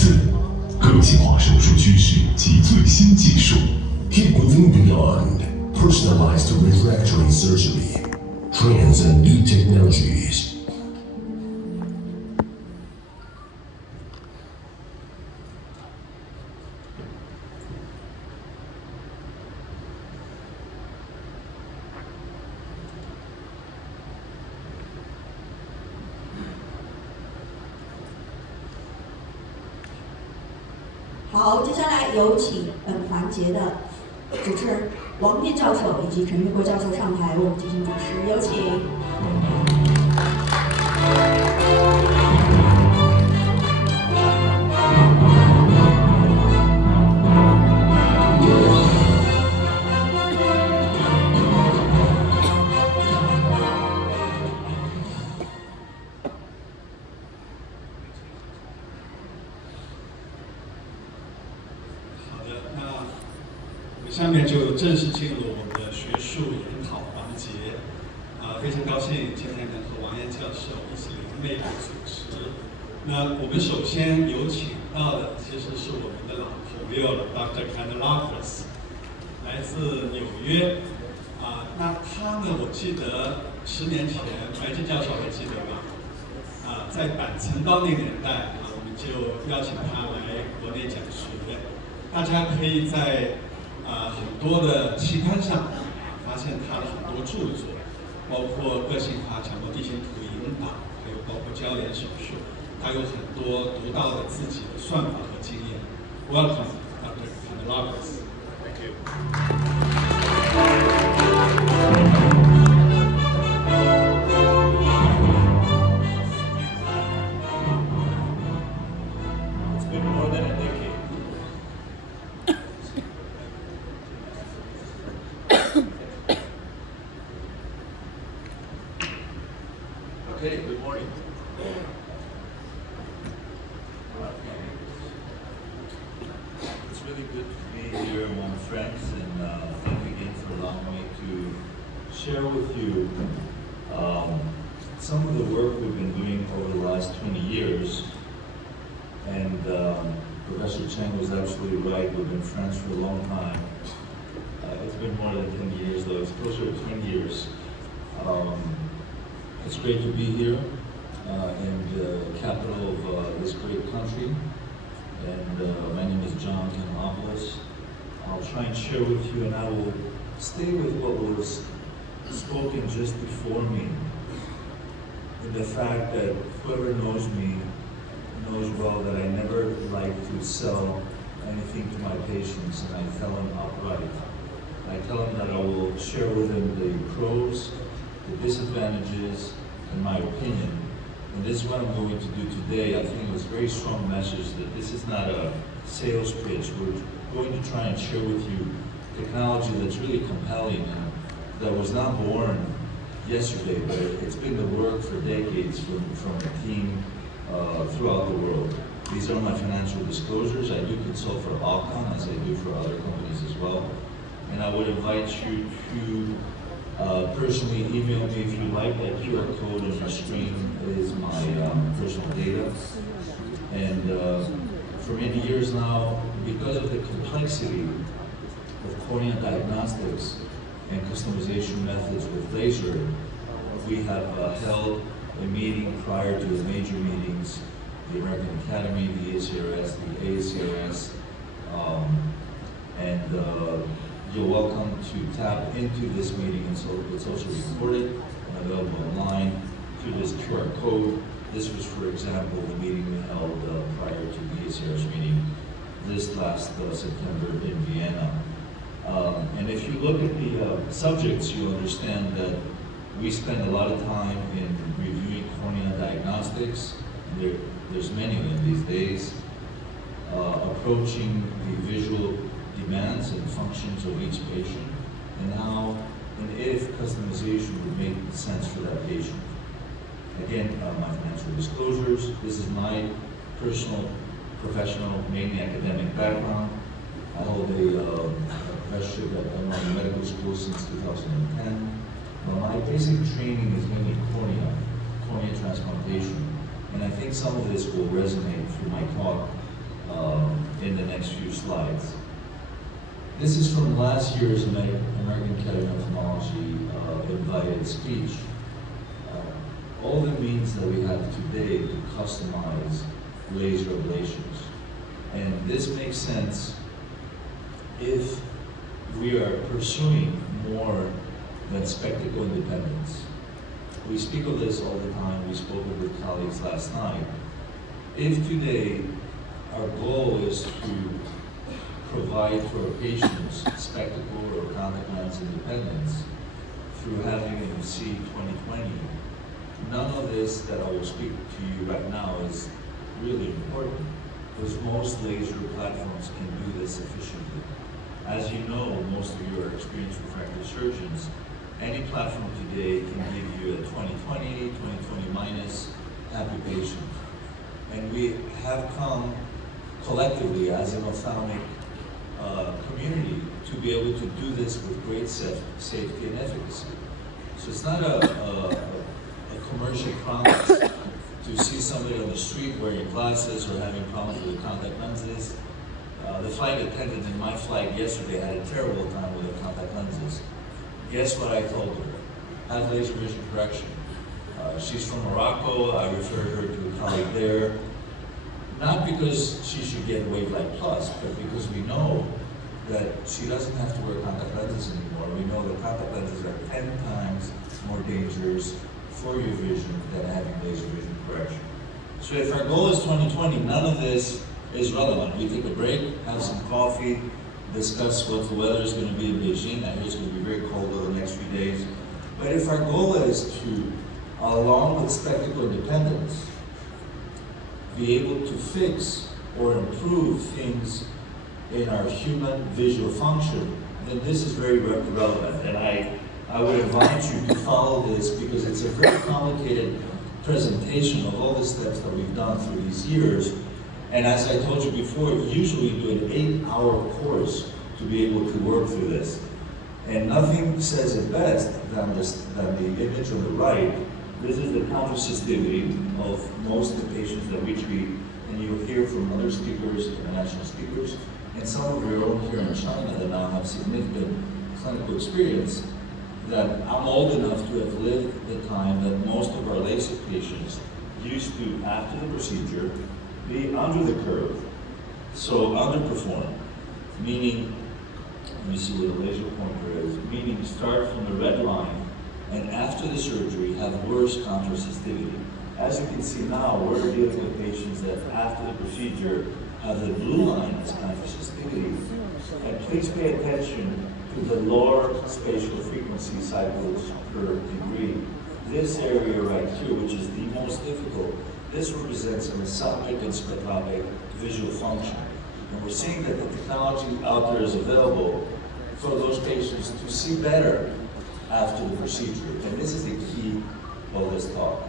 次，个性化手术趋势及最新技术。Keep moving beyond personalized refractory surgery, trends and new technologies. 好，接下来有请本环节的主持人王斌教授以及陈玉贵教授上台为我们进行主持，有请。下面就正式进入我们的学术研讨环节。非常高兴今天能和王燕教授以及林妹来主持。那我们首先有请到的其实是我们的老朋友了 ，Dr. Kanellopoulos， 来自纽约。那他呢，我记得10年前，白金教授还记得吧？在板层刀那个年代我们就邀请他来国内讲学。大家可以在很多的期刊上发现他的很多著作，包括个性化强迫地形图引导，还有包括交联手术，他有很多独到的自己的算法和经验。Welcome, Dr. Kanellopoulos. Thank you. It's been more than a decade. Okay, good morning. It's really good to be here among friends, and thank you again for allowing me to share with you some of the work we've been doing over the last 20 years. And Professor Cheng was absolutely right. We've been friends for a long time. It's been more than 10 years, though. It's closer to 20 years. It's great to be here in the capital of this great country. And my name is John Kanellopoulos. I'll try and share with you, and I will stay with what was spoken just before me, in the fact that whoever knows me knows well that I never like to sell anything to my patients, and I tell them outright. I tell them that I will share with them the pros, the disadvantages, and my opinion. And this is what I'm going to do today. I think it was a very strong message that this is not a sales pitch. We're going to try and share with you technology that's really compelling and that was not born yesterday, but it's been the work for decades from a team throughout the world. These are my financial disclosures. I do consult for Alcon, as I do for other companies as well. And I would invite you to personally email me if you like. That QR code on your screen is my personal data. And for many years now, because of the complexity of corneal diagnostics and customization methods with laser, we have held a meeting prior to the major meetings, the American Academy, the ACRS, the AACRS, and you're welcome to tap into this meeting, and so it's also recorded and available online through this QR code. This was, for example, the meeting we held prior to the ACRS meeting this last September in Vienna. And if you look at the subjects, you'll understand that we spend a lot of time in reviewing corneal diagnostics. There's many of them these days, approaching the visual demands and functions of each patient, and how and if customization would make sense for that patient. Again, my financial disclosures. This is my personal, professional, mainly academic background. I hold a professorship at Emory Medical School since 2010. My basic training is mainly cornea transplantation. And I think some of this will resonate through my talk in the next few slides. This is from last year's American Academy of Ophthalmology invited speech. All that means that we have today to customize laser ablations. And this makes sense if we are pursuing more than spectacle independence. We speak of this all the time. We spoke with colleagues last night. If today our goal is to provide for our patients spectacle or contact lens independence through having them see 20/20, none of this that I will speak to you right now is really important, because most laser platforms can do this efficiently. As you know, most of you are experienced refractive surgeons. Any platform today can give you a 20/20, 20/20 minus happy patient. And we have come collectively as an ophthalmic community to be able to do this with great safety and efficacy. So it's not a commercial promise to see somebody on the street wearing glasses or having problems with contact lenses. The flight attendant in my flight yesterday had a terrible time with her contact lenses. Guess what I told her? Have laser vision correction. She's from Morocco. I referred her to a colleague there. Not because she should get Wavelight Plus, but because we know that she doesn't have to wear contact lenses anymore. We know that contact lenses are 10 times more dangerous for your vision than having laser vision correction. So if our goal is 20/20, none of this is relevant. We take a break, have some coffee, discuss what the weather is going to be in Beijing. I hear it's going to be very cold over the next few days. But if our goal is to, along with spectacle independence, be able to fix or improve things in our human visual function, then this is very relevant. And I would invite you to follow this, because it's a very complicated presentation of all the steps that we've done through these years. And as I told you before, usually you do an 8-hour course to be able to work through this. And nothing says it best than the image on the right. This is the counter-sensitivity of most of the patients that we treat, and you'll hear from other speakers, international speakers, and some of your own here in China that now have significant clinical experience, that I'm old enough to have lived the time that most of our LASIK patients used to, after the procedure, be under the curve, so underperform, meaning, let me see where the laser pointer is, meaning start from the red line, and after the surgery have worse contrasensitivity. As you can see now, we're dealing with patients that after the procedure have the blue line as contrasensitivity. And please pay attention to the lower spatial frequency cycles per degree. This area right here, which is the most difficult, this represents a mesopoc and scotopic visual function. And we're seeing that the technology out there is available for those patients to see better after the procedure. And this is the key of this talk.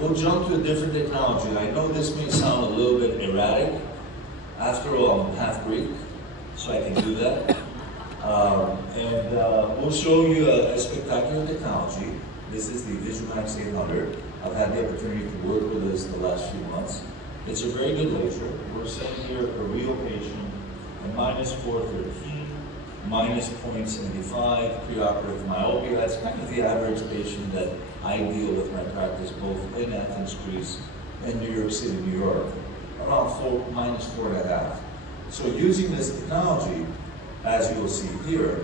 We'll jump to a different technology. I know this may sound a little bit erratic. After all, I'm half Greek, so I can do that. We'll show you a spectacular technology. This is the VisuMax 800. I've had the opportunity to work with this the last few months. It's a very good laser. We're seeing here a real patient, a -413, -0.75, preoperative myopia. That's kind of the average patient that I deal with in my practice, both in Athens, Greece, and New York City, New York, around -4.5. So using this technology, as you will see here,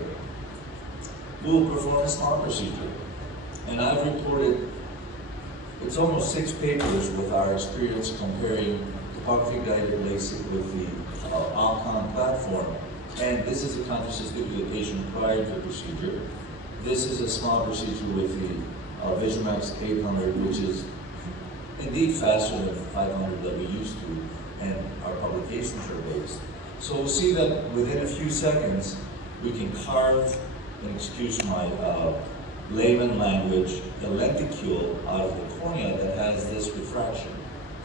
we'll perform a smart procedure. And I've reported, it's almost 6 papers with our experience comparing topography-guided LASIK with the Alcon platform. And this is a contrasensitivity patient prior to the procedure. This is a small procedure with the VisuMax 800, which is indeed faster than the 500 that we used to, and our publications are based. So we'll see that within a few seconds, we can carve, and excuse my layman language, a lenticule out of the cornea that has this refraction.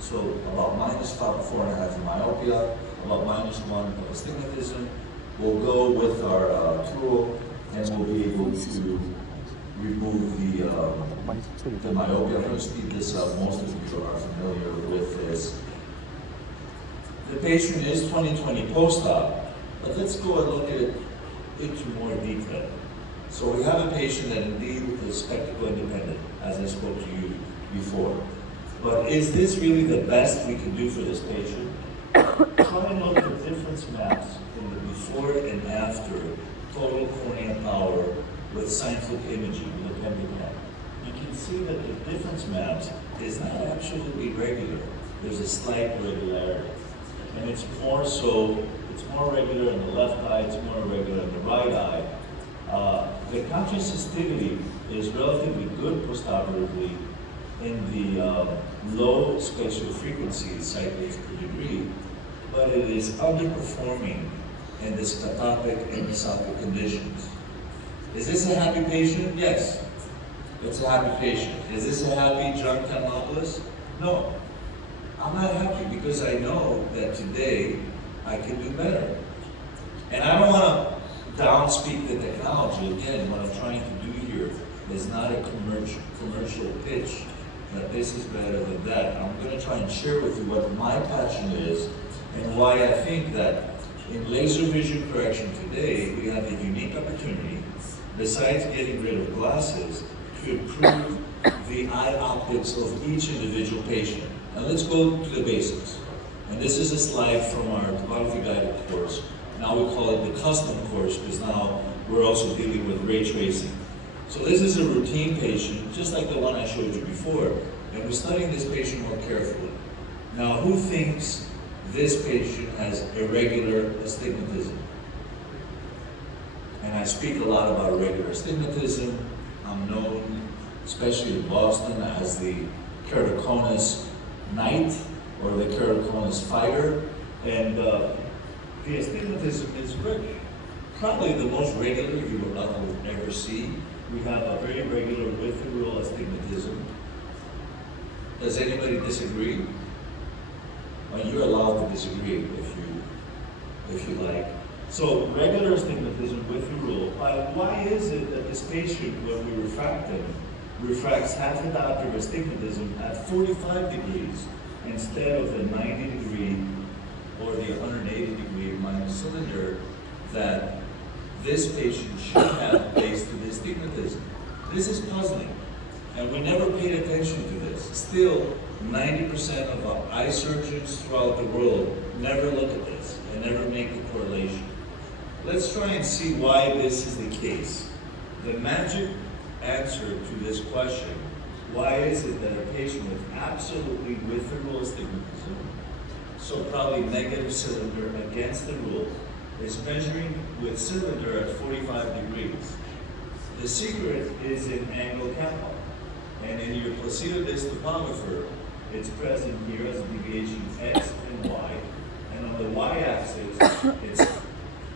So about -4.5 in myopia, about -1 of astigmatism. We'll go with our tool, and we'll be able to remove the myopia. I'm going to speed this up. Most of you are familiar with this. The patient is 20/20 post-op, but let's go and look at it into more detail. So we have a patient that indeed is spectacle independent, as I spoke to you before. But is this really the best we can do for this patient? Try and look at difference maps in the before and after total cornea power with scientific imaging with a pembrolizumab. You can see that the difference maps is not absolutely regular. There's a slight irregularity. And it's more regular in the left eye, it's more irregular in the right eye. The contrastivity is relatively good postoperatively in the low spatial frequency cycles per degree, but it is underperforming in the scotopic and mesopoc conditions. Is this a happy patient? Yes. It's a happy patient. Is this a happy John Kanellopoulos? No. I'm not happy because I know that today I can do better. And I don't want to downspeak the technology. Again, what I'm trying to do here is not a commercial pitch that this is better than that. I'm going to try and share with you what my passion is and why I think that in laser vision correction today, we have a unique opportunity, besides getting rid of glasses, to improve the eye optics of each individual patient. And let's go to the basics. And this is a slide from our topography guided course. Now we call it the custom course because now we're also dealing with ray tracing. So this is a routine patient, just like the one I showed you before, and we're studying this patient more carefully. Now, who thinks this patient has irregular astigmatism? And I speak a lot about irregular astigmatism. I'm known, especially in Boston, as the keratoconus knight or the keratoconus fighter. And the astigmatism is probably the most regular you will ever see. We have a very regular with-the-rule astigmatism. Does anybody disagree? Well, you're allowed to disagree if you like. So regular astigmatism with the rule. Why is it that this patient, when we refract him, refracts half the diopter of astigmatism at 45 degrees instead of the 90 degree or the 180 degree minus cylinder that this patient should have based to the astigmatism? This is puzzling, and we never paid attention to this. Still, 90% of our eye surgeons throughout the world never look at this and never make the correlation. Let's try and see why this is the case. The magic answer to this question, why is it that a patient with absolutely with-the-rule astigmatism, so probably negative cylinder against the rule, is measuring with cylinder at 45 degrees? The secret is in angle kappa. And in your placido disc topographer, it's present here as a deviation X and Y. And on the Y-axis, it's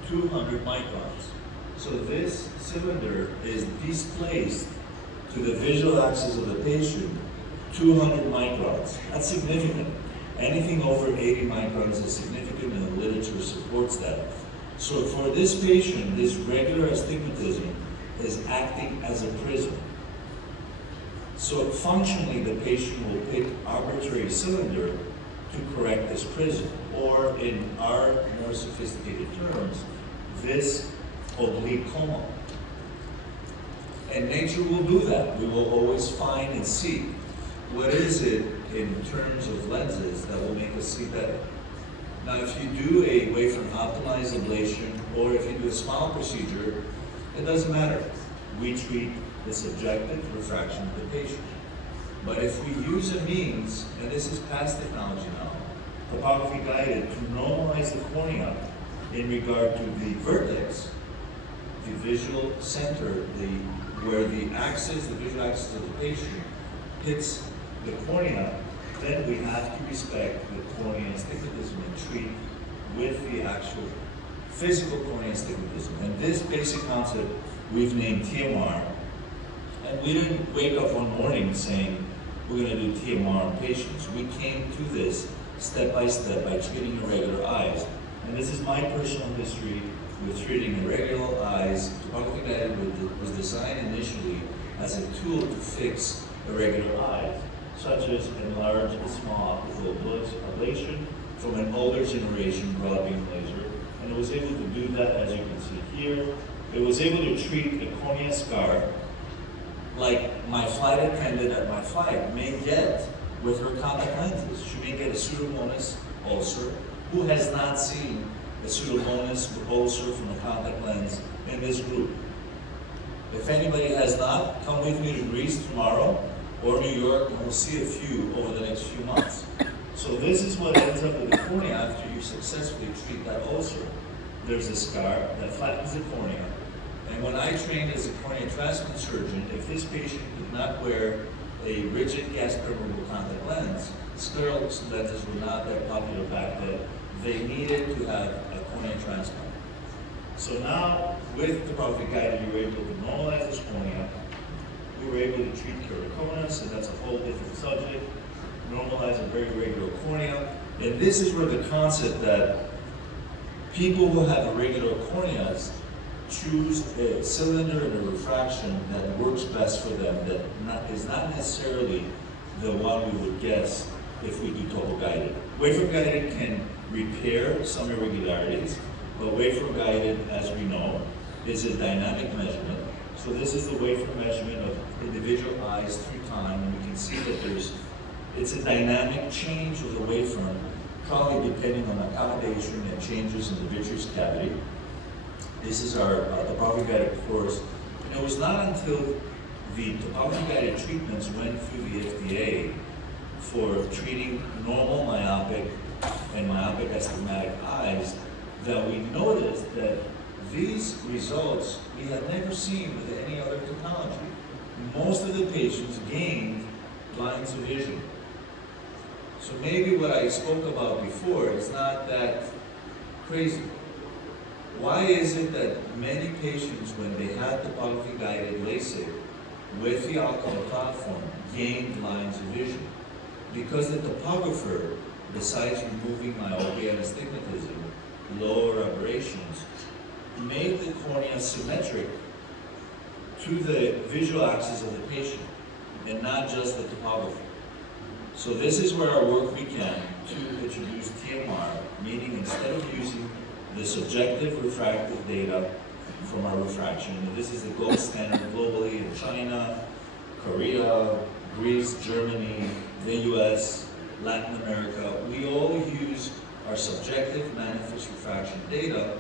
200 microns. So this cylinder is displaced to the visual axis of the patient 200 microns. That's significant. Anything over 80 microns is significant, and the literature supports that. So for this patient, this regular astigmatism is acting as a prism. So functionally, the patient will pick arbitrary cylinder to correct this prism, or in our more sophisticated terms, this oblique coma. And nature will do that. We will always find and see what is it in terms of lenses that will make us see better. Now, if you do a wavefront optimized ablation, or if you do a smile procedure, it doesn't matter. We treat the subjective refraction of the patient. But if we use a means, and this is past technology now, topography guided, to normalize the cornea in regard to the vertex, the visual center, where the axis, the visual axis of the patient hits the cornea, then we have to respect the cornea astigmatism and treat with the actual physical cornea astigmatism. And this basic concept we've named TMR. And we didn't wake up one morning saying, we're going to do TMR on patients. We came to this step by step by treating irregular eyes. And this is my personal history with treating irregular eyes. Topography guided was designed initially as a tool to fix irregular eyes, such as enlarge a small optical ablation from an older generation broadbeam laser, and it was able to do that, as you can see here. It was able to treat a cornea scar like my flight attendant at my flight may get with her contact lenses. She may get a pseudomonas ulcer. Who has not seen a pseudomonas ulcer from a contact lens in this group? If anybody has not, come with me to Greece tomorrow or New York, and we'll see a few over the next few months. So this is what ends up with the cornea after you successfully treat that ulcer. There's a scar that flattens the cornea. And when I trained as a cornea transplant surgeon, if this patient could not wear a rigid gas-permeable contact lens, scleral lenses were not that popular back then. They needed to have a cornea transplant. So now, with topography guided, you were able to normalize this cornea. We were able to treat keratoconus, and that's a whole different subject. Normalize a very regular cornea. And this is where the concept that people who have irregular corneas choose a cylinder and a refraction that works best for them, that is not necessarily the one we would guess if we do topo guided. Waveform guided can repair some irregularities, but waveform guided, as we know, is a dynamic measurement. So this is the waveform measurement of individual eyes through time, and we can see that it's a dynamic change of the waveform, probably depending on accommodation and changes in the vitreous cavity. This is our topography guided course. And it was not until the topography guided treatments went through the FDA for treating normal myopic and myopic astigmatic eyes that we noticed that these results we had never seen with any other technology. Most of the patients gained lines of vision. So maybe what I spoke about before is not that crazy. Why is it that many patients, when they had topography guided LASIK with the alcohol platform, gained lines of vision? Because the topographer, besides removing myopia and astigmatism, lower aberrations, made the cornea symmetric to the visual axis of the patient, and not just the topography. So this is where our work began to introduce TMR, meaning instead of using the subjective refractive data from our refraction, and this is the gold standard globally in China, Korea, Greece, Germany, the US, Latin America. We all use our subjective manifest refraction data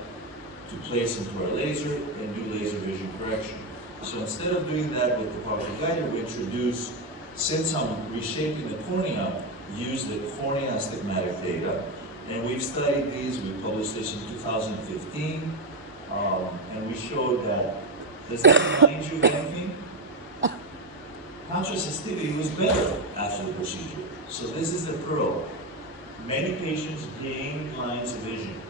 to place into our laser and do laser vision correction. So instead of doing that with the topography guided, we introduce, since I'm reshaping the cornea, use the cornea astigmatic data. And we've studied these, we published this in 2015, and we showed that, does that remind you of anything? Contrastivity was better after the procedure. So this is the pearl. Many patients gained lines of vision.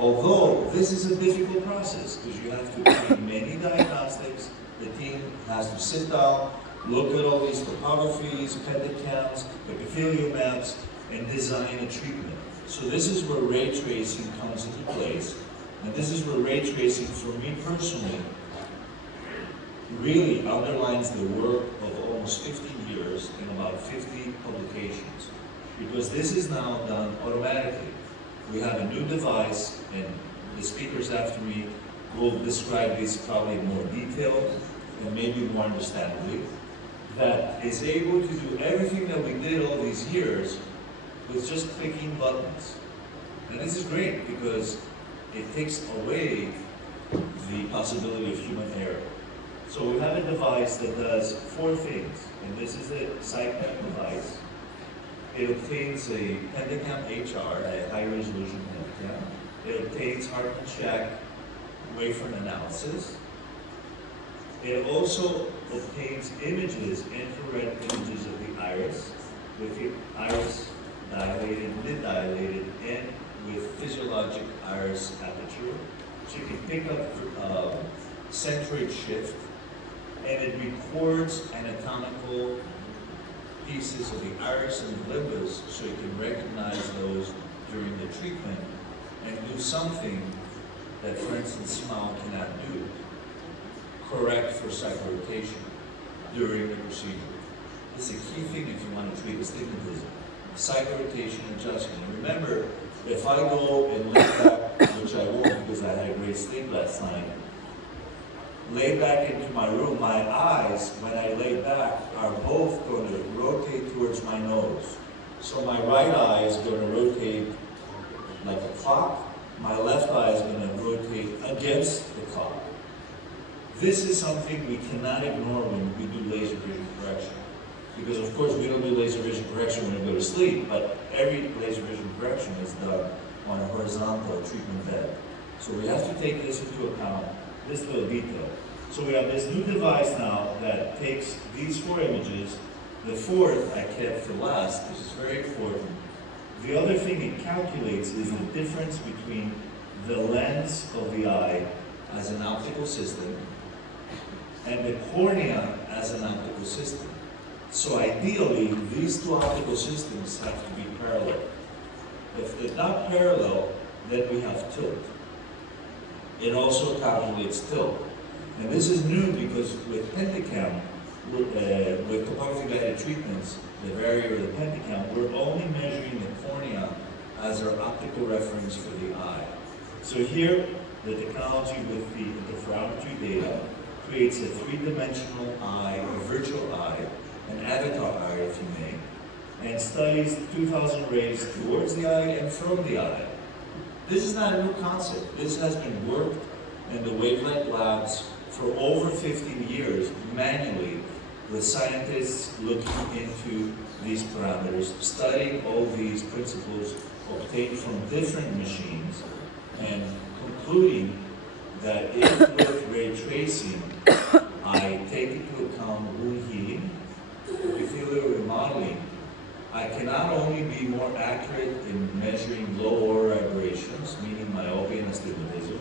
Although this is a difficult process, because you have to do many diagnostics, the team has to sit down, look at all these topographies, pentacams, epithelial maps, and design a treatment. So this is where ray tracing comes into place. And this is where ray tracing, for me personally, really underlines the work of almost 50 years and about 50 publications. Because this is now done automatically. We have a new device, and the speakers after me will describe this probably in more detail and maybe more understandably, that is able to do everything that we did all these years with just clicking buttons. And this is great because it takes away the possibility of human error. So we have a device that does 4 things, and this is a SciPac device. It obtains a pentacam HR, a high resolution pentacam. It obtains Hartmann-Shack waveform analysis. It also obtains images, infrared images of the iris, with the iris dilated, mid-dilated, and with physiologic iris aperture. So you can pick up centroid shift, and it records anatomical pieces of the iris and the limbus, so you can recognize those during the treatment and do something that, for instance, smile cannot do. Correct for cyclorotation during the procedure. This is a key thing if you want to treat astigmatism. side rotation adjustment. Remember, if I go and lay back, which I won't because I had a great sleep last night, lay back into my room, my eyes, when I lay back, are both going to rotate towards my nose. So my right eye is going to rotate like a clock. My left eye is going to rotate against the clock. This is something we cannot ignore when we do laser vision correction. Because of course we don't do laser vision correction when we go to sleep, but every laser vision correction is done on a horizontal treatment bed. So we have to take this into account, this little detail. So we have this new device now that takes these 4 images. The 4th I kept for last, which is very important. The other thing it calculates is the difference between the lens of the eye as an optical system and the cornea as an optical system. So ideally, these 2 optical systems have to be parallel. If they're not parallel, then we have tilt. It also calculates tilt. And this is new because with Pentacam, with topography-guided treatments, the Vario or the Pentacam, we're only measuring the cornea as our optical reference for the eye. So here, the technology with the interferometry data creates a 3-dimensional eye, a virtual eye, an avatar eye, if you may, and studies 2,000 rays towards the eye and from the eye. This is not a new concept. This has been worked in the wavelength labs for over 15 years manually, with scientists looking into these parameters, studying all these principles obtained from different machines, and concluding that if with ray tracing I take into account wound healing, epithelial remodeling, I can not only be more accurate in measuring low order aberrations, meaning myopia and astigmatism,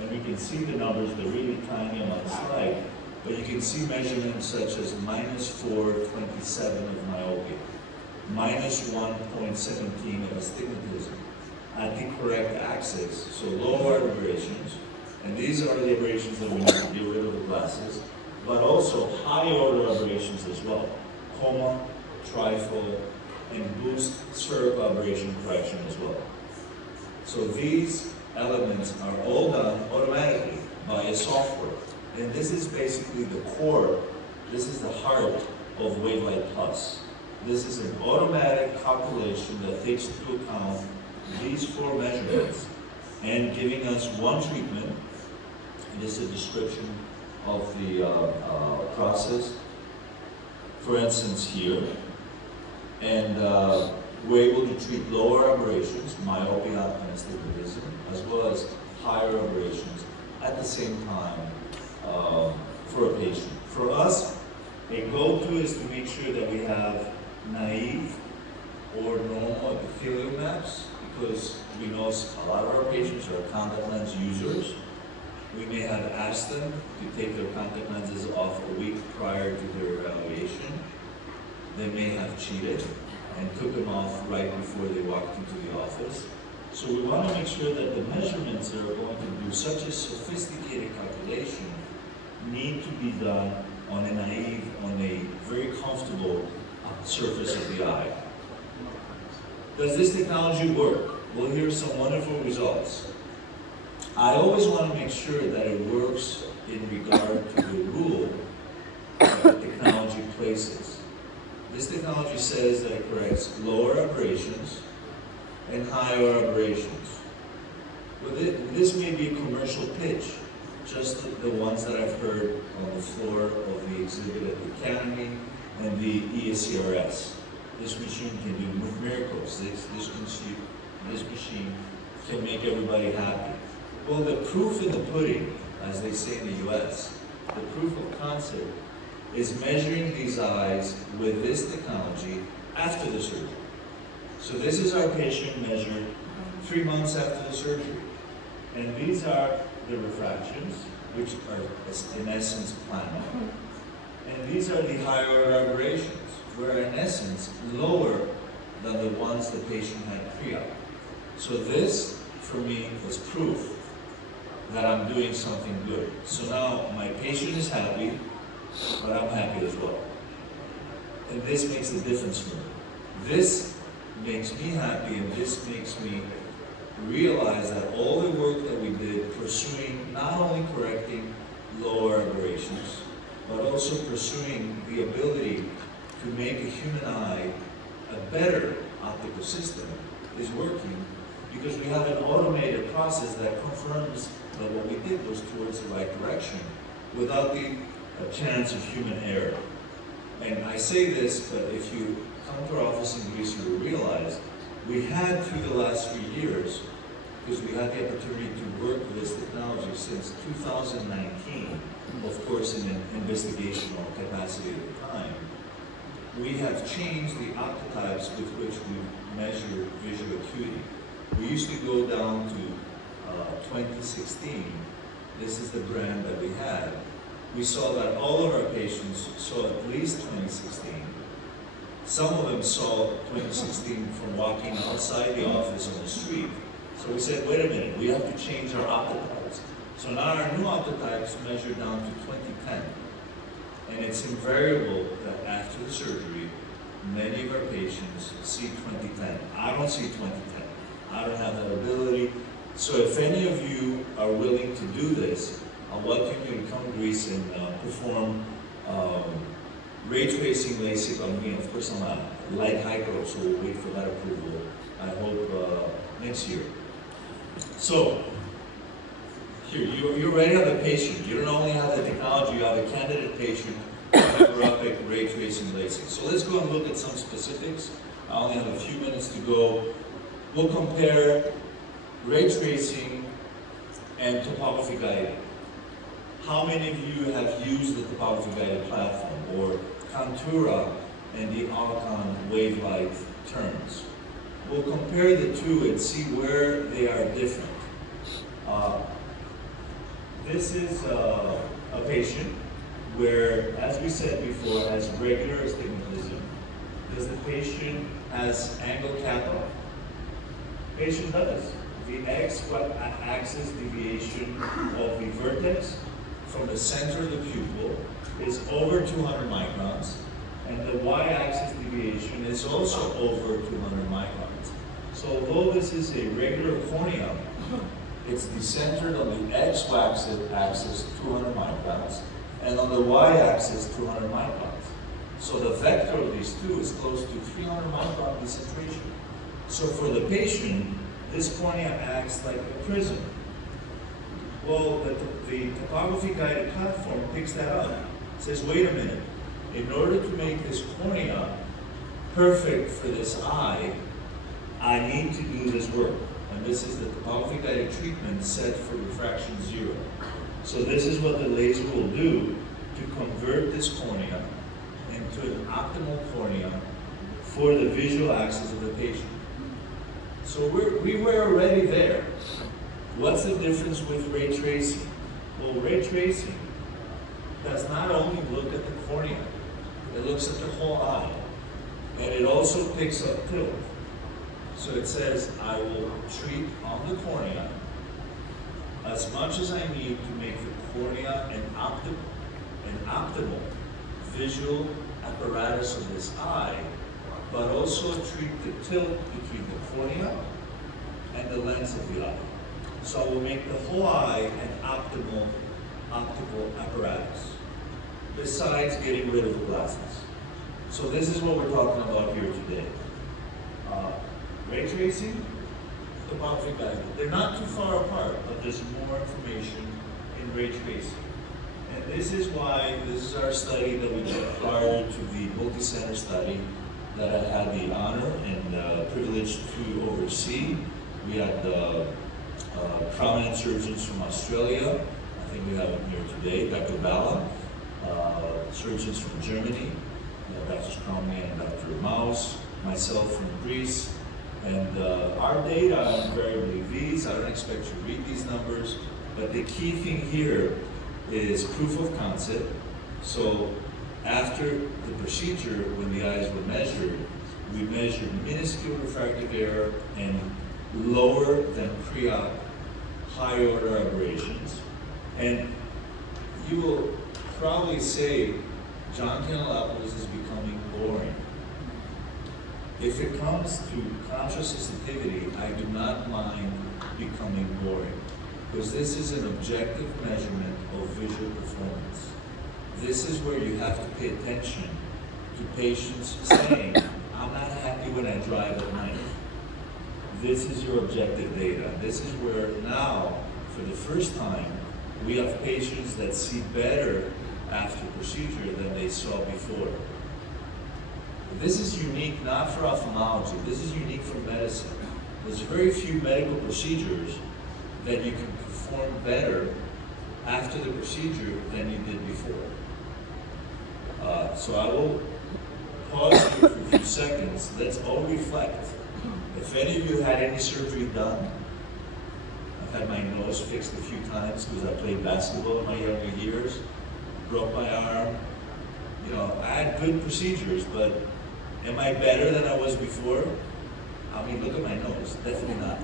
and we can see the numbers, they're really tiny on the slide, but you can see measurements such as -427 of myopia, -1.17 of astigmatism at the correct axis, so low aberrations, and these are the aberrations that we need to get rid of the glasses, but also high order aberrations as well, coma, trefoil, and boost spherical aberration correction as well. So these elements are all done automatically by a software. And this is basically the core, this is the heart of Wavelight Plus. This is an automatic calculation that takes into account these 4 measurements and giving us one treatment. And this is a description of the process. For instance here, and we're able to treat lower aberrations, myopia and astigmatism, as well as higher aberrations at the same time for a patient. For us, a go-to is to make sure that we have naive or normal epithelial maps, because we know a lot of our patients are contact lens users. We may have asked them to take their contact lenses off a week prior to their evaluation. They may have cheated and took them off right before they walked into the office. So we want to make sure that the measurements that are going to do such a sophisticated calculation need to be done on a naive, on a very comfortable surface of the eye. Does this technology work? Well, here are some wonderful results. I always want to make sure that it works in regard to the rule that the technology places. This technology says that it corrects lower aberrations and higher aberrations. Well, this may be a commercial pitch, just the ones that I've heard on the floor of the exhibit at the Academy and the ESCRS. This machine can do miracles. This machine can make everybody happy. Well, the proof in the pudding, as they say in the US, the proof of concept is measuring these eyes with this technology after the surgery. So this is our patient measured 3 months after the surgery. And these are the refractions, which are in essence plano. And these are the higher aberrations, where in essence lower than the ones the patient had pre-op. So this, for me, is proof that I'm doing something good. So now my patient is happy, but I'm happy as well. And this makes a difference for me. This makes me happy, and this makes me realize that all the work that we did pursuing not only correcting lower aberrations, but also pursuing the ability to make a human eye a better optical system is working, because we have an automated process that confirms that what we did was towards the right direction without the chance of human error. And I say this, but if you come to our office in Greece, you will realize we had through the last 3 years, because we had the opportunity to work with this technology since 2019, of course in an investigational capacity at the time, we have changed the optotypes with which we measure visual acuity. We used to go down to 2016. This is the brand that we had. We saw that all of our patients saw at least 2016. Some of them saw 2016 from walking outside the office on the street. So we said, wait a minute, we have to change our optotypes. So now our new optotypes measure down to 2010. And it's invariable that after the surgery, many of our patients see 2010. I don't see 2010. I don't have that ability. So if any of you are willing to do this, I'll welcome you to come to Greece and perform ray tracing LASIK on me. Of course, I'm a light hyper, so we'll wait for that approval, I hope, next year. So, here, you already have a patient. You don't only have the technology, you have a candidate patient with hyperopic ray tracing LASIK. So let's go and look at some specifics. I only have a few minutes to go. We'll compare ray tracing and topography guided. How many of you have used the topography guided platform, or Contura and the Alcon wave-light terms? We'll compare the two and see where they are different. This is a patient where, as we said before, has regular astigmatism. Does the patient has angle kappa? Patient does. The x-axis deviation of the vertex from the center of the pupil is over 200 microns, and the y-axis deviation is also over 200 microns. So although this is a regular cornea, it's decentered on the x-axis 200 microns, and on the y-axis 200 microns. So the vector of these two is close to 300 micron decentration. So for the patient, this cornea acts like a prism. Well, the topography guided platform picks that up. It says, wait a minute, in order to make this cornea perfect for this eye, I need to do this work. And this is the topography guided treatment set for refraction 0. So this is what the laser will do to convert this cornea into an optimal cornea for the visual axis of the patient. So we were already there. What's the difference with ray tracing? Well, ray tracing does not only look at the cornea, it looks at the whole eye. And it also picks up tilt. So it says, I will treat on the cornea as much as I need to make the cornea an optimal visual apparatus of this eye, but also treat the tilt between the cornea and the lens of the eye. So I will make the whole eye an optimal optical apparatus, besides getting rid of the glasses. So this is what we're talking about here today. Ray tracing, topography guided. They're not too far apart, but there's more information in ray tracing. And this is why this is our study that we did prior to the multi-center study that I had the honor and privilege to oversee. We had prominent surgeons from Australia. I think we have them here today, Dr. Bala, surgeons from Germany, Dr. Strongman and Dr. Maus, myself from Greece. And our data are invariably these. I don't expect you to read these numbers, but the key thing here is proof of concept. So after the procedure, when the eyes were measured, we measured minuscule refractive error and lower than pre-op high order aberrations. And you will probably say, John Kanellopoulos is becoming boring. If it comes to contrast sensitivity, I do not mind becoming boring, because this is an objective measurement of visual performance. This is where you have to pay attention to patients saying, I'm not happy when I drive at night. This is your objective data. This is where now, for the first time, we have patients that see better after procedure than they saw before. This is unique not for ophthalmology, this is unique for medicine. There's very few medical procedures that you can perform better after the procedure than you did before. So I will pause here for a few seconds. Let's all reflect. If any of you had any surgery done, I've had my nose fixed a few times because I played basketball in my younger years, broke my arm. You know, I had good procedures, but am I better than I was before? I mean, look at my nose, definitely not.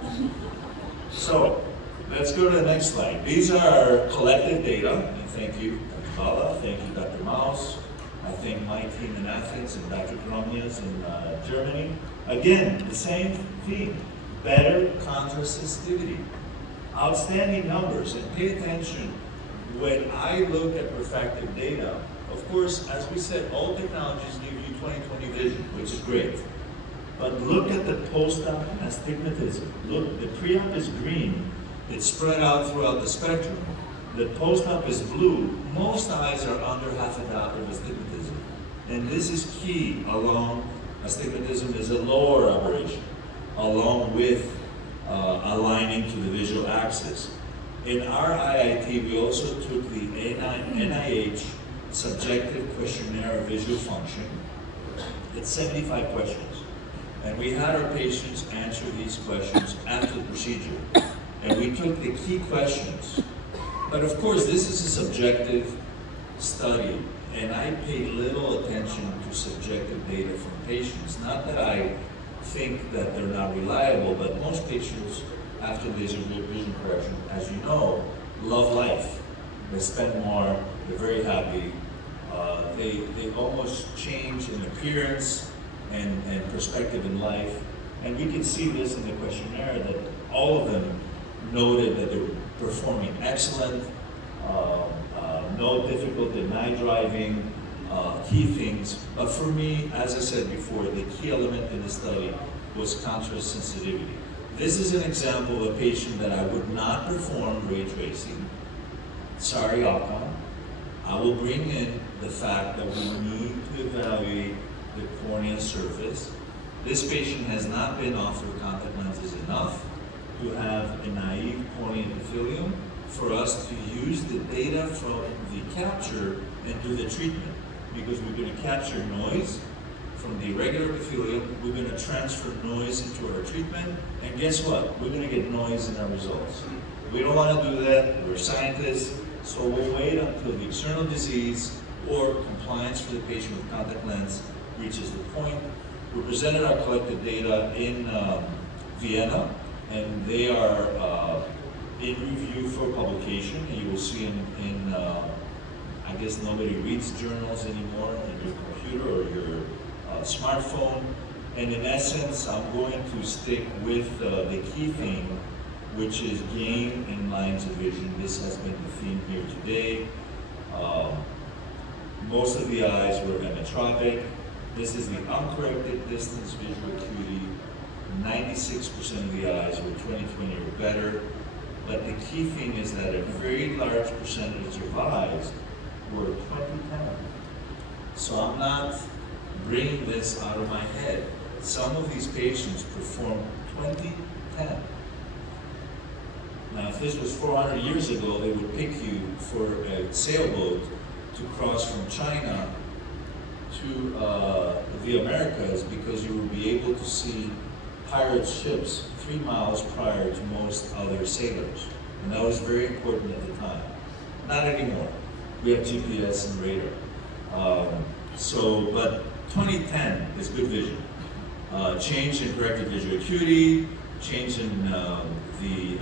So, let's go to the next slide. These are our collective data, and thank you, Dr. Bala, thank you, Dr. Maus. I thank my team in Athens and Dr. Kromnias in Germany. Again, the same theme, better contrast sensitivity. Outstanding numbers, and pay attention when I look at refractive data. Of course, as we said, all technologies give you 20/20 vision, which is great. But look at the post-op astigmatism. Look, the pre-op is green. It's spread out throughout the spectrum. The post-op is blue. Most eyes are under half a dot of astigmatism. And this is key along, astigmatism is a lower aberration, along with aligning to the visual axis. In our IIT, we also took the NIH Subjective Questionnaire of Visual Function. It's 75 questions. And we had our patients answer these questions after the procedure. And we took the key questions. But of course, this is a subjective study, and I pay little attention to subjective data from patients. Not that I think that they're not reliable, but most patients, after laser vision correction, as you know, love life. They spend more, they're very happy. They almost change in appearance and perspective in life. And we can see this in the questionnaire that all of them noted that they were performing excellent, no difficulty in night driving, key things. But for me, as I said before, the key element in the study was contrast sensitivity. This is an example of a patient that I would not perform ray tracing. Sorry, outcome. I will bring in the fact that we need to evaluate the corneal surface. This patient has not been offered contact lenses enough to have a naive corneal epithelium for us to use the data from the capture and do the treatment, because we're going to capture noise from the irregular epithelium, we're going to transfer noise into our treatment, and guess what? We're going to get noise in our results. We don't want to do that, we're scientists, so we'll wait until the external disease or compliance for the patient with contact lens reaches the point. We presented our collected data in Vienna, and they are in review for publication, and you will see in I guess nobody reads journals anymore on your computer or your smartphone. And in essence, I'm going to stick with the key theme, which is gain in lines of vision. This has been the theme here today. Most of the eyes were emmetropic. This is the uncorrected distance visual acuity. 96% of the eyes were 20/20 or better. But the key thing is that a very large percentage of eyes were 20/10. So I'm not bringing this out of my head. Some of these patients performed 20/10. Now, if this was 400 years ago, they would pick you for a sailboat to cross from China to the Americas, because you would be able to see pirate ships 3 miles prior to most other sailors. And that was very important at the time. Not anymore. We have GPS and radar. But 20/10 is good vision. Change in corrected visual acuity, change in the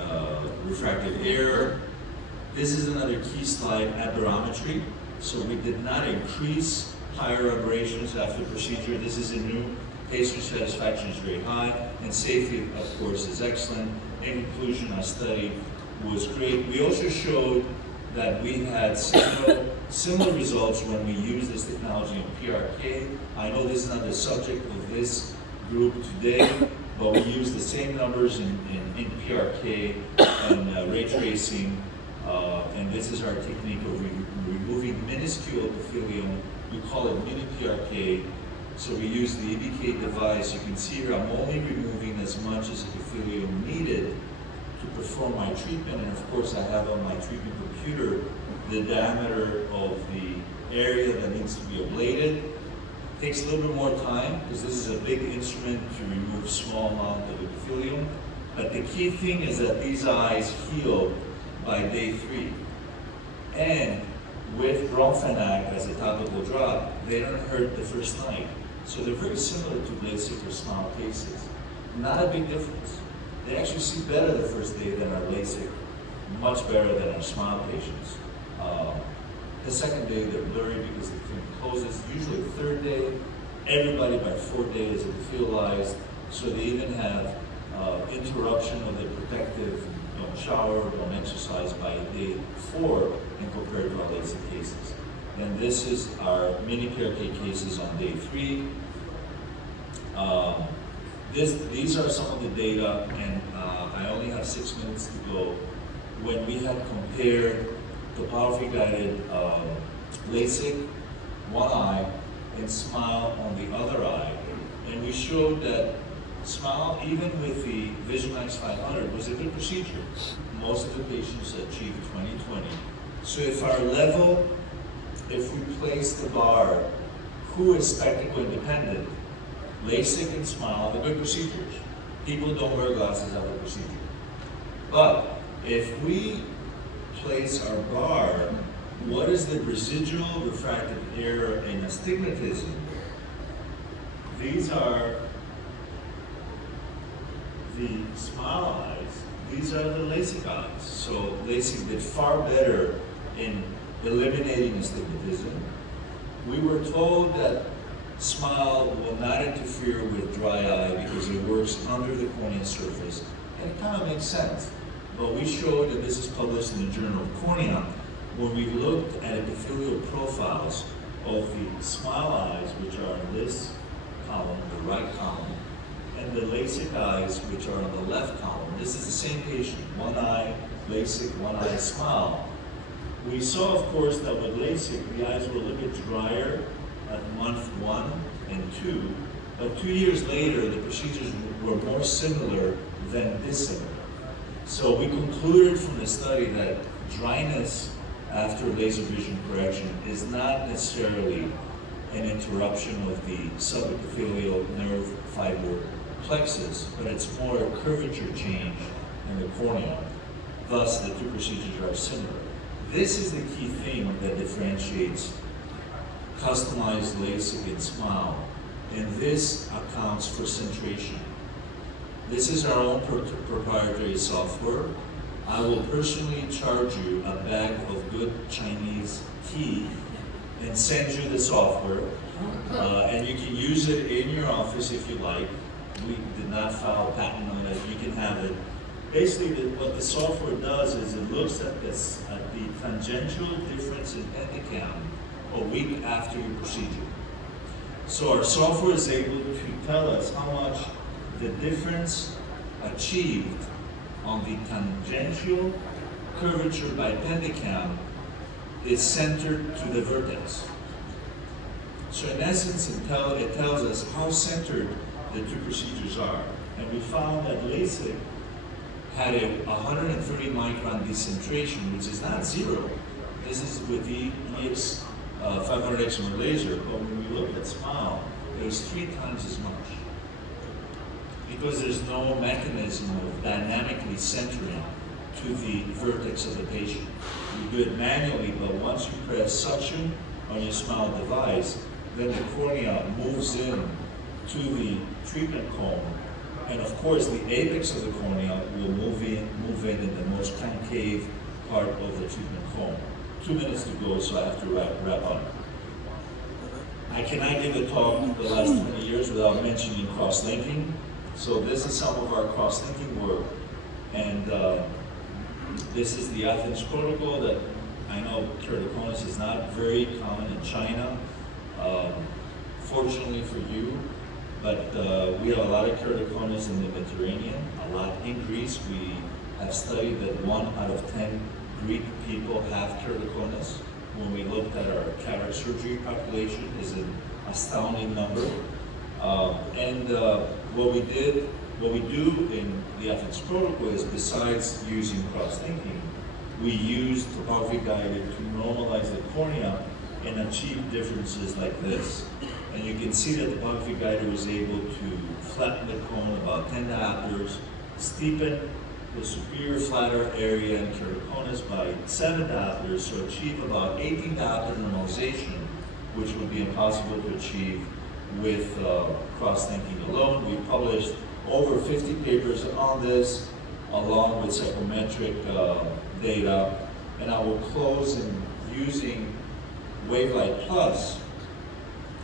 refractive error. This is another key slide, aberrometry. So we did not increase higher aberrations after procedure. This is a new patient satisfaction is very high, and safety, of course, is excellent. In conclusion, our study was great. We also showed that we had similar results when we used this technology in PRK. I know this is not the subject of this group today, but we used the same numbers in PRK and ray tracing, and this is our technique of removing minuscule epithelium. We call it mini PRK. So we use the EBK device. You can see here I'm only removing as much as epithelium needed to perform my treatment, and of course I have on my treatment computer the diameter of the area that needs to be ablated. It takes a little bit more time because this is a big instrument to remove small amount of epithelium, but the key thing is that these eyes heal by day 3. And with Bronfenac as a topical drop, they don't hurt the first night. So they're very similar to LASIK or SMILE cases. Not a big difference. They actually see better the first day than our LASIK, much better than our SMILE patients. The second day they're blurry because the film closes. Usually the third day, everybody by 4 days is epithelialized, so they even have interruption of the protective, don't shower, don't exercise by day 4 and compared to our LASIK cases. And this is our mini PRK cases on day 3. These are some of the data, and I only have 6 minutes to go. When we had compared topography guided LASIK, one eye, and SMILE on the other eye, and we showed that SMILE, even with the VisionMax 500, was a good procedure. Most of the patients achieved 20/20. So if our level, if we place the bar, who is spectacle independent, LASIK and SMILE are good procedures. People don't wear glasses after procedure. But if we place our bar, what is the residual refractive error in astigmatism? These are the SMILE eyes. These are the LASIK eyes. So LASIK did far better in eliminating astigmatism. We were told that SMILE will not interfere with dry eye because it works under the corneal surface, and it kind of makes sense. But we showed, and this is published in the Journal of Cornea, when we looked at epithelial profiles of the SMILE eyes, which are in this column, the right column, and the LASIK eyes, which are in the left column. This is the same patient, one eye LASIK, one eye SMILE. We saw, of course, that with LASIK, the eyes were a little bit drier at month 1 and 2, but 2 years later, the procedures were more similar than dissimilar. So we concluded from the study that dryness after laser vision correction is not necessarily an interruption of the subepithelial nerve fiber plexus, but it's more a curvature change in the cornea. Thus, the two procedures are similar. This is the key thing that differentiates customized LASIK and SMILE, and this accounts for centration. This is our own proprietary software. I will personally charge you a bag of good Chinese tea and send you the software, and you can use it in your office if you like. We did not file a patent on it. You can have it. Basically, what the software does is it looks at this, at the tangential difference in endicam a week after your procedure. So our software is able to tell us how much the difference achieved on the tangential curvature by pendicam is centered to the vertex. So in essence, it tells us how centered the two procedures are. And we found that LASIK had a 130 micron decentration, which is not zero. This is with the EX 500 excimer laser, but when we look at SMILE, it was 3 times as much. Because there's no mechanism of dynamically centering to the vertex of the patient. You do it manually, but once you press suction on your SMILE device, then the cornea moves in to the treatment cone. And of course, the apex of the cornea will move in the most concave part of the treatment cone. 2 minutes to go, so I have to wrap up. I cannot give a talk the last 20 years without mentioning cross-linking. So this is some of our cross-linking work. And this is the Athens protocol that I know keratoconus is not very common in China, fortunately for you. But we have a lot of keratoconus in the Mediterranean, a lot in Greece. We have studied that 1 out of 10 Greek people have keratoconus. When we looked at our cataract surgery population, is an astounding number. What we do in the Athens protocol is, besides using cross-linking, we use topography guided to normalize the cornea and achieve differences like this. And you can see that the topography guider was able to flatten the cone about 10 diopters, steepen the superior flatter area in keratoconus by 7 diopters, so achieve about 18 diopter normalization, which would be impossible to achieve with cross-linking alone. We published over 50 papers on this, along with psychometric data, and I will close in using Wavelight Plus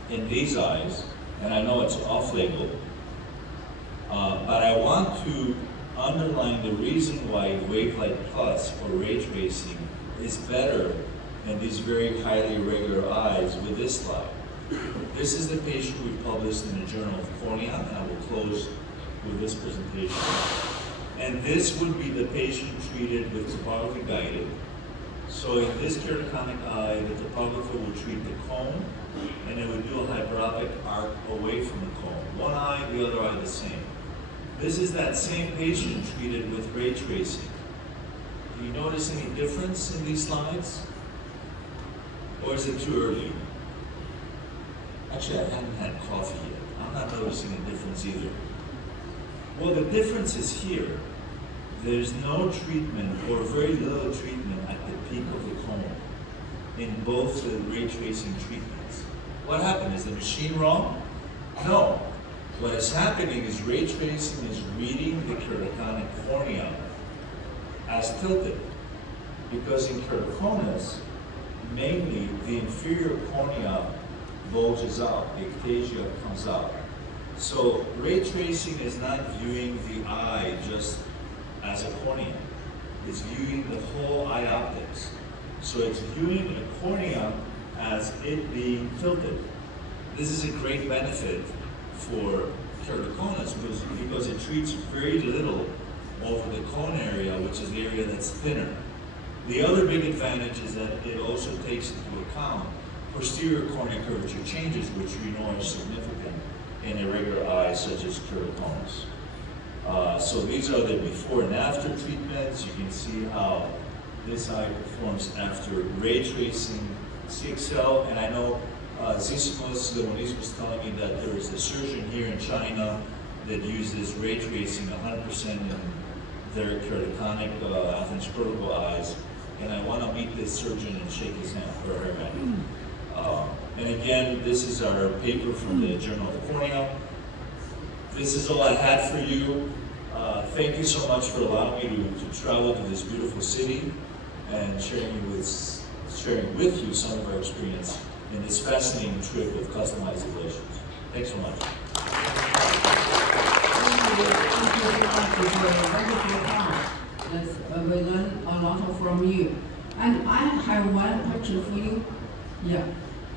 in these eyes, and I know it's off-label, but I want to underline the reason why Wavelight Plus or RayTracing is better in these very highly irregular eyes with this slide. This is the patient we published in the Journal of Cornea, and I will close with this presentation. And this would be the patient treated with topography guided. So in this keratoconic eye, the topographer will treat the cone, and it would do a hyperopic arc away from the cone. One eye, the other eye the same. This is that same patient treated with RayTracing. Do you notice any difference in these slides? Or is it too early? Actually, I haven't had coffee yet. I'm not noticing a difference either. Well, the difference is here. There's no treatment or very little treatment at the peak of the cone in both the RayTracing treatments. What happened? Is the machine wrong? No. What is happening is RayTracing is reading the keratoconic cornea as tilted, because in keratoconus, mainly the inferior cornea bulges out, the ectasia comes out. So RayTracing is not viewing the eye just as a cornea. It's viewing the whole eye optics. So it's viewing a cornea as it being tilted. This is a great benefit for keratoconus because it treats very little over the cone area, which is the area that's thinner. The other big advantage is that it also takes into account posterior cornea curvature changes, which we know are significant in irregular eyes such as keratoconus. So these are the before and after treatments. You can see how this eye performs after RayTracing CXL, and I know Zismus Leonis was telling me that there is a surgeon here in China that uses RayTracing 100% in their keratoconic Athens protocol eyes, and I want to meet this surgeon and shake his hand or her hand. And again, this is our paper from the Journal of Cornea. This is all I had for you. Thank you so much for allowing me to travel to this beautiful city and sharing with you some of our experience in this fascinating trip of customized ablations. Thanks so much. We learned a lot from you. And I have one question for you. Yeah.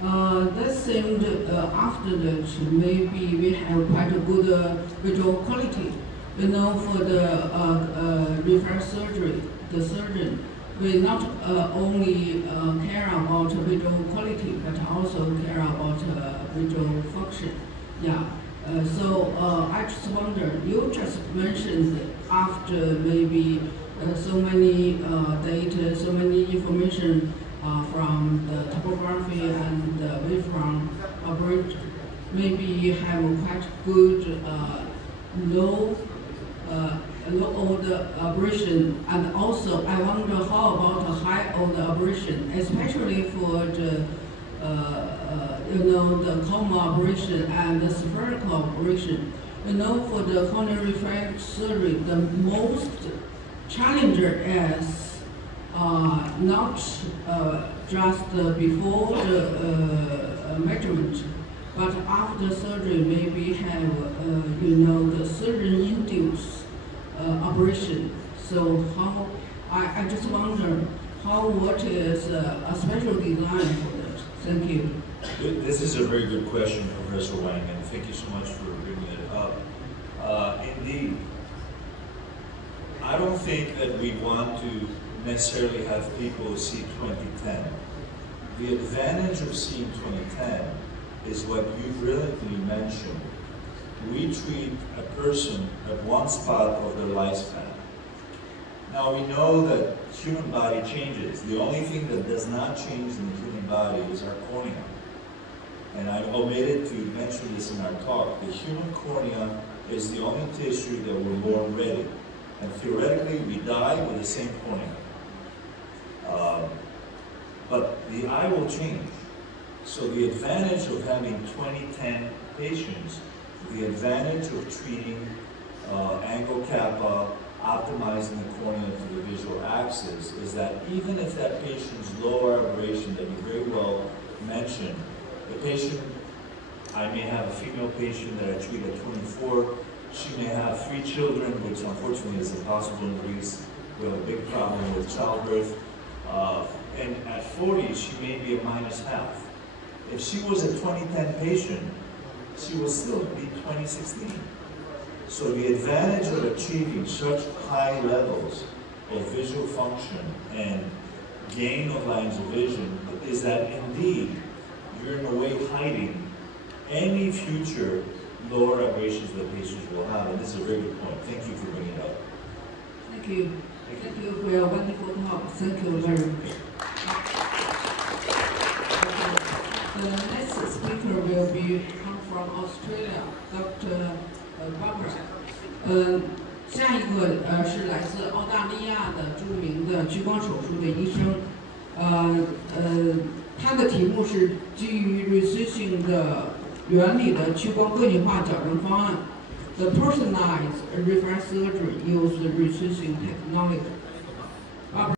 That seemed after that maybe we have quite a good visual quality. You know, for the reflex surgery, the surgeon will not only care about visual quality, but also care about visual function. Yeah. So I just wonder, you just mentioned after maybe so many data, so many information from the topography and the wavefront aberration, maybe you have quite good low order aberration, and also I wonder how about a high order aberration, especially for the you know, the coma aberration and the spherical aberration. You know, for the corneal refractive surgery, the most challenger is not just before the measurement, but after surgery maybe have, the surgeon-induced operation. So how, I just wonder what is a special design for that? Thank you. This is a very good question, Professor Wang, and thank you so much for bringing it up. Indeed, I don't think that we want to necessarily have people see 2010. The advantage of seeing 2010 is what you brilliantly mentioned. We treat a person at one spot of their lifespan. Now we know that human body changes. The only thing that does not change in the human body is our cornea. And I omitted to mention this in our talk. The human cornea is the only tissue that we're born ready. And theoretically, we die with the same cornea. But the eye will change. So the advantage of having 2010 patients, the advantage of treating angle kappa, optimizing the cornea to the visual axis, is that even if that patient's lower aberration that you very well mentioned, the patient, I may have a female patient that I treat at 24, she may have 3 children, which unfortunately is impossible in Greece. We have a big problem with childbirth. And at 40, she may be a -half. If she was a 2010 patient, she will still be 2016. So the advantage of achieving such high levels of visual function and gain of lines of vision is that indeed you're in a way hiding any future lower aberrations that patients will have. And this is a very good point. Thank you for bringing it up. Thank you. Thank you for your wonderful talk. Thank you very much. The next speaker will come from Australia, Dr. Barbara. 下一个是来自澳大利亚的著名的激光手术的医生。他的题目是基于 RayTracing 的原理的激光个性化矫正方案。The personalized refract surgery uses RayTracing technology.